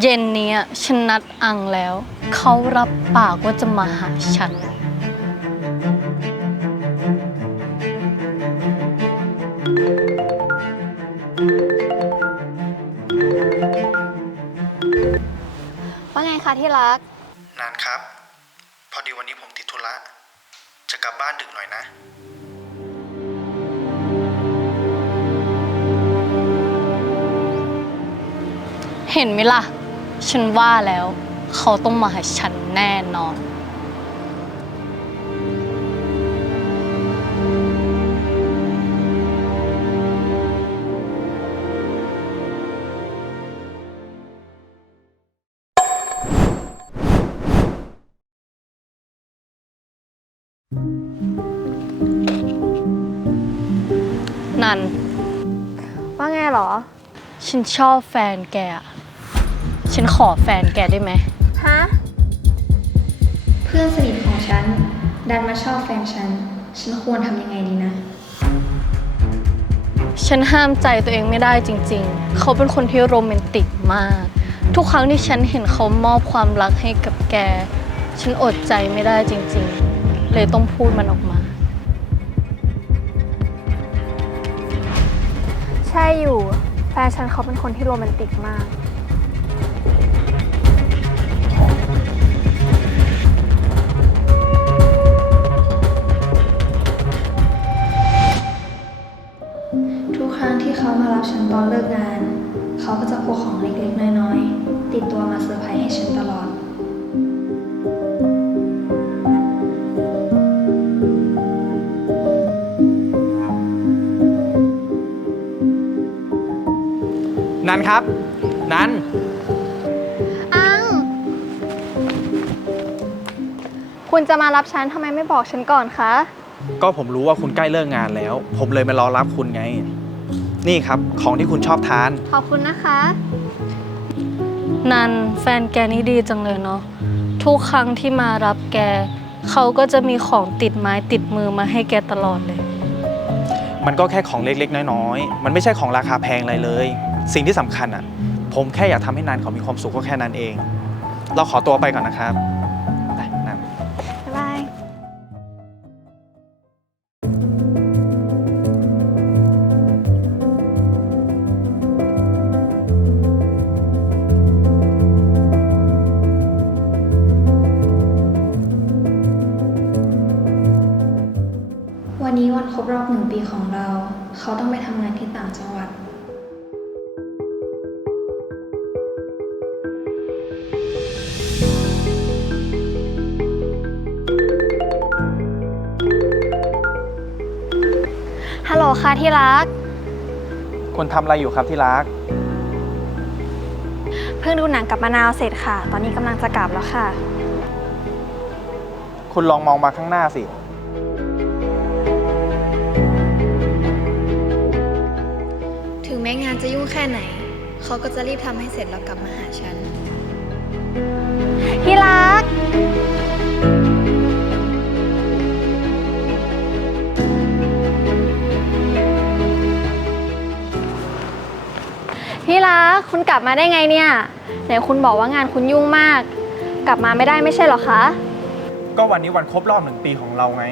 เย็นเนี้ยฉันนัดอังแล้ว เขารับปากว่าจะมาหาฉัน ว่าไงคะที่รัก นานครับ พอดีวันนี้ผมติดธุระ จะกลับบ้านดึกหน่อยนะ เห็นไหมล่ะ ฉันว่าแล้ว เขาต้องมาหาฉันแน่นอน นัน ว่าไงเหรอ ฉันชอบแฟนแกอะ ฉันขอแฟนแกได้ไหม ฮะ เพื่อนสนิทของฉัน ดันมาชอบแฟนฉัน ฉันควรทำยังไงดีนะ ฉันห้ามใจตัวเองไม่ได้จริงๆ เขาเป็นคนที่โรแมนติกมาก ทุกครั้งที่ฉันเห็นเขามอบความรักให้กับแก ฉันอดใจไม่ได้จริงๆ เลยต้องพูดมันออกมา ใช่อยู่ แฟนฉันเขาเป็นคนที่โรแมนติกมาก นันครับ นัน อัง คุณจะมารับฉันทำไมไม่บอกฉันก่อนคะ ก็ผมรู้ว่าคุณใกล้เลิกงานแล้ว ผมเลยมารอรับคุณไง นี่ครับของที่คุณชอบทาน ขอบคุณนะคะ นันแฟนแกนี่ดีจังเลยเนาะทุกครั้งที่มารับแก เขาก็จะมีของติดไม้ติดมือมาให้แกตลอดเลย มันก็แค่ของเล็กๆ น้อยๆ มันไม่ใช่ของราคาแพงอะไรเลย สิ่งที่สำคัญอะ ผมแค่อยากทำให้นันเขามีความสุขก็แค่นั้นเอง เราขอตัวไปก่อนนะครับไปนัน บ๊ายบาย วันนี้วันครบรอบหนึ่งปีของเรา เขาต้องไปทำงานที่ต่างจังหวัด ค่ะที่รัก คุณทำอะไรอยู่ครับที่รัก เพิ่งดูหนังกับมะนาวเสร็จค่ะ ตอนนี้กำลังจะกลับแล้วค่ะ คุณลองมองมาข้างหน้าสิ ถึงแม้งานจะยุ่งแค่ไหน เขาก็จะรีบทำให้เสร็จแล้วกลับมาหาฉัน ที่รัก คุณกลับมาได้ไงเนี่ย ไหนคุณบอกว่างานคุณยุ่งมาก กลับมาไม่ได้ไม่ใช่เหรอคะ ก็วันนี้วันครบรอบหนึ่งปีของเราไง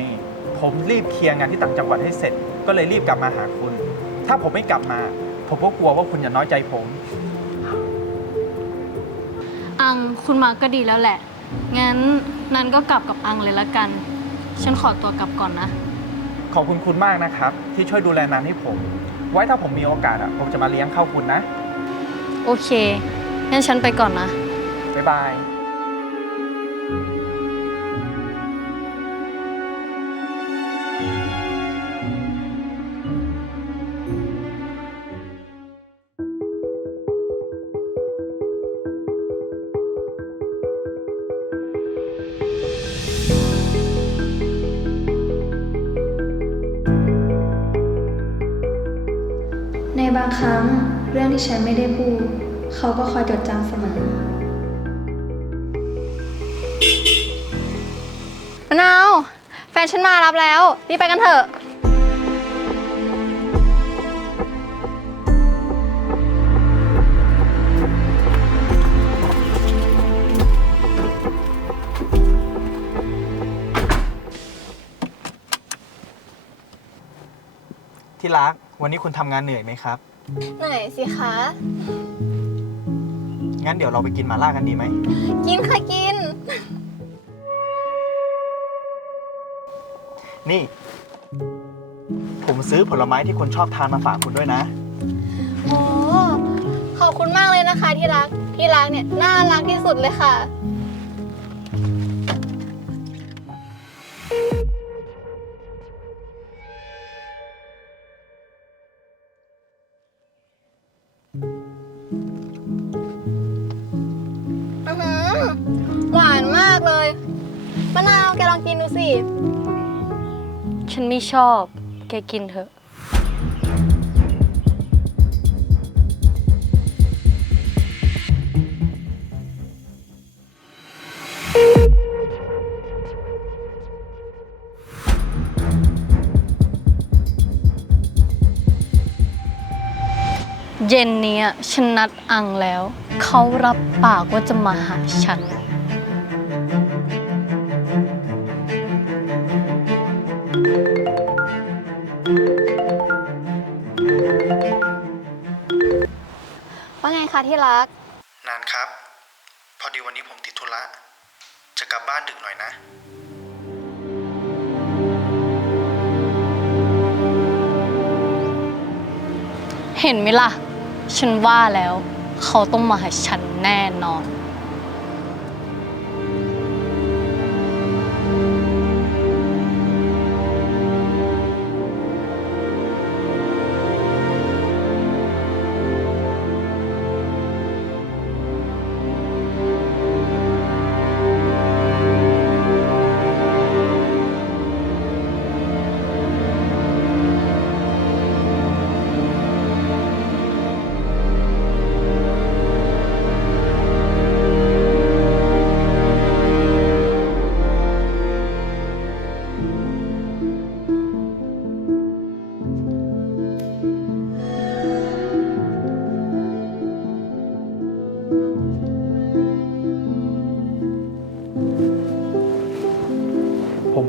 ผมรีบเคลียร์งานที่ต่างจังหวัดให้เสร็จ ก็เลยรีบกลับมาหาคุณ ถ้าผมไม่กลับมา ผมก็กลัวว่าคุณจะน้อยใจผม อังคุณมาก็ดีแล้วแหละ งั้นนันก็กลับกับอังเลยละกัน ฉันขอตัวกลับก่อนนะ ขอบคุณคุณมากนะครับ ที่ช่วยดูแลนานให้ผม ไว้ถ้าผมมีโอกาสอะผมจะมาเลี้ยงข้าวคุณนะ โอเค งั้นฉันไปก่อนนะ บ๊ายบาย ในบางครั้งเรื่องที่ฉันไม่ได้พูด เขาก็คอยจดจำเสมอนาว แฟนฉันมารับแล้ว รีบไปกันเถอะ ที่รัก วันนี้คุณทำงานเหนื่อยไหมครับเหนื่อยสิคะ งั้นเดี๋ยวเราไปกินหมาล่ากันดีไหม กินค่ะกิน นี่ ผมซื้อผลไม้ที่คุณชอบทานมาฝากคุณด้วยนะ โอ้ขอบคุณมากเลยนะคะที่รักที่รักเนี่ยน่ารักที่สุดเลยค่ะ หวานมากเลยมะนาวแกลองกินดูสิ ฉันไม่ชอบ แกกินเถอะ เย็นเนี้ยฉันนัดอังแล้ว เขารับปากว่าจะมาหาฉัน ว่าไงคะที่รัก นานครับ พอดีวันนี้ผมติดธุระ จะกลับบ้านดึกหน่อยนะ เห็นไหมล่ะ ฉันว่าแล้ว เขาต้องมาหาฉันแน่นอน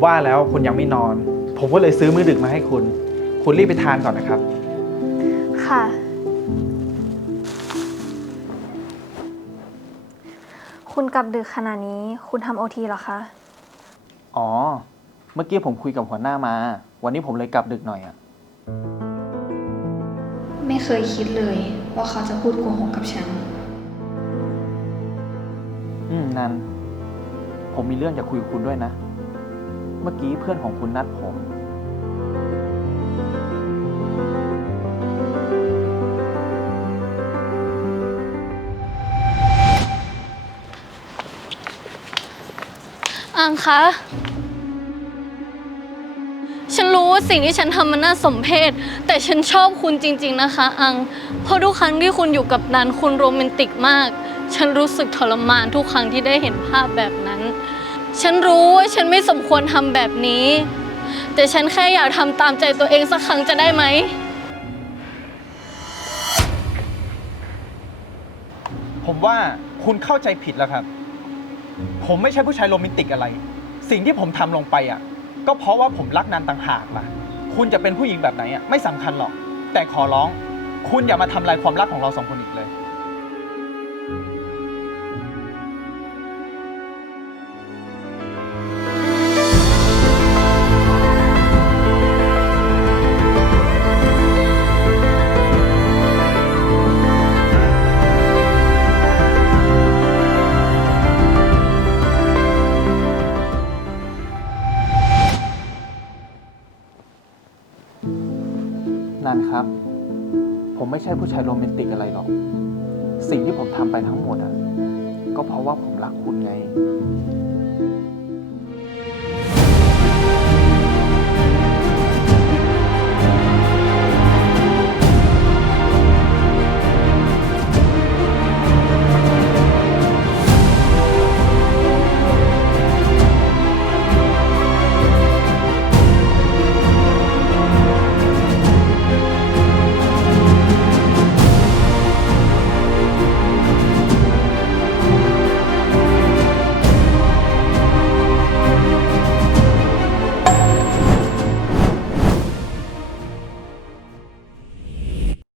ว่าแล้วคุณยังไม่นอน ผมก็เลยซื้อมื้อดึกมาให้คุณ คุณรีบไปทานก่อนนะครับ ค่ะ คุณกลับดึกขนาดนี้ คุณทำโอทีเหรอคะ อ๋อ เมื่อกี้ผมคุยกับหัวหน้ามา วันนี้ผมเลยกลับดึกหน่อยอะไม่เคยคิดเลยว่าเขาจะพูดโกหกกับฉัน อืมนัน ผมมีเรื่องจะคุยกับคุณด้วยนะเมื่อกี้เพื่อนของคุณนัดผม อังคะ ฉันรู้ว่าสิ่งที่ฉันทำมันน่าสมเพชแต่ฉันชอบคุณจริง ๆ นะคะ อัง เพราะทุกครั้งที่คุณอยู่กับนันคุณโรแมนติกมาก ฉันรู้สึกทรมานทุกครั้งที่ได้เห็นภาพแบบนั้น ฉันรู้ว่าฉันไม่สมควรทำแบบนี้ แต่ฉันแค่อยากทำตามใจตัวเองสักครั้งจะได้ไหม ผมว่าคุณเข้าใจผิดแล้วครับ ผมไม่ใช่ผู้ชายโรแมนติกอะไร สิ่งที่ผมทำลงไปอะ ก็เพราะว่าผมรักนันต่างหากล่ะ คุณจะเป็นผู้หญิงแบบไหนอะไม่สำคัญหรอก แต่ขอร้อง คุณอย่ามาทำลายความรักของเราสองคนอีกเลย ผมไม่ใช่ผู้ชายโรแมนติกอะไรหรอก สิ่งที่ผมทำไปทั้งหมดอะ ก็เพราะว่าผมรักคุณไง